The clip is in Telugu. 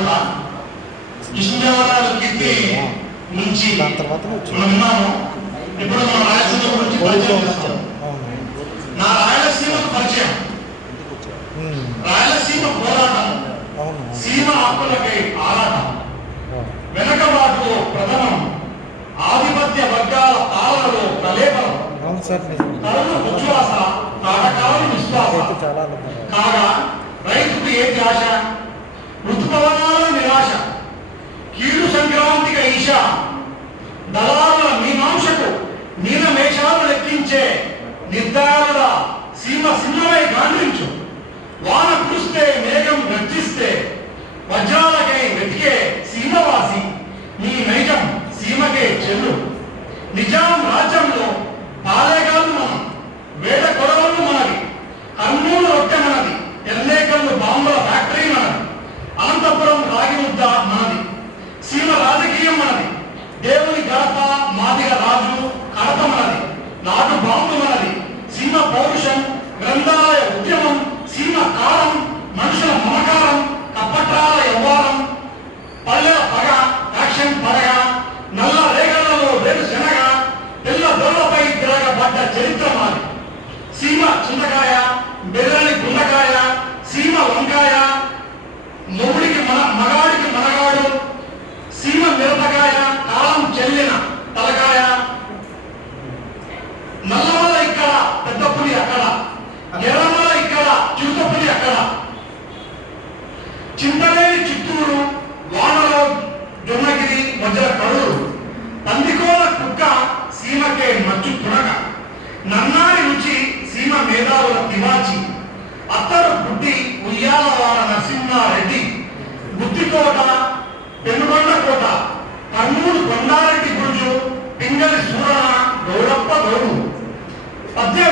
చదువుతా. కృష్ణదేవరాయల కీర్తి నుంచి మనం విన్నాము. ఇప్పుడు మన రాయలసీమ గురించి పరిచయం చేస్తాం. నా రాయలసీమకు పరిచయం, రాయలసీమ పోరాటం, సీమ హక్కులకై ఆరాటం, వెనకబాటులో ప్రథమం, ఆధిపత్య వర్గాల పాలనలో ప్రలేపనం, తరుణ ఉచ్ఛ్వాస నాటకాలు విశ్వాస కాగా రైతుకు ఏ ధ్యాస, ఋతుపవనాల నిరాశ, కీడు సంక్రాంతిక ఈశ, దళారుల మీమాంసకు మీనమేషాలు లెక్కించే నిర్దయాలుడ సీమ సింహమై గాండ్రించు, వాన కురిస్తే మేఘం గర్జిస్తే వజ్రాలకై వెతికే సీమవాసి, నీ నైజం సీమకే చెల్లు. నిజాం రాజ్యంలో పాలేగాలు మనం, వేడ కొడవళ్ళు మనది, కర్నూలు రొట్టె మనది, ఎల్లేకల్లు బాంబుల ఫ్యాక్టరీ మనది, అనంతపురం రాగి ముద్ద మనది, సీమ రాజకీయం మనది, దేవుని గడప మాదిగ రాజు కడప మనది, నాటు బాంబు మనది, సీమ పౌరుషం గ్రంథాలయ ఉద్యమం, సీమ కాలం మనుషుల మమకారం, కప్పట్రాల యవ్వారం, పల్లెల పగ యాక్షన్ పడగ, నల్ల రేగళ్లలో వేరు శనగ, తెల్ల దొరలపై తిరగబడ్డ చరిత్ర మాది, సీమ చింతకాయ బెర్రని గుండకాయ, సీమ వంకాయ మొగుడికి మగాడికి మనగాడు, సీమ మిరపకాయ కాలం చెల్లిన తలకాయ, నల్లమల ఇక్కడ పెద్ద పులి అక్కడ, ఎర్రమల ఇక్కడ చిరుతపులి అక్కడ, చింతలేని చిత్తూరు వానలో జొన్నగిరి వజ్ర కడూరు, పందికోల కుక్క సీమకే మచ్చు పుడక, నన్నారి రుచి సీమ మేధావుల తివాచి, అత్తరు బుడ్డి ఉయ్యాలవాడ నరసింహారెడ్డి, బుద్ధికోట పెనుగొండ కోట, కర్నూలు కొండారెడ్డి గురుజు, పింగళి సూరణ గౌరప్ప గౌడు, పద్య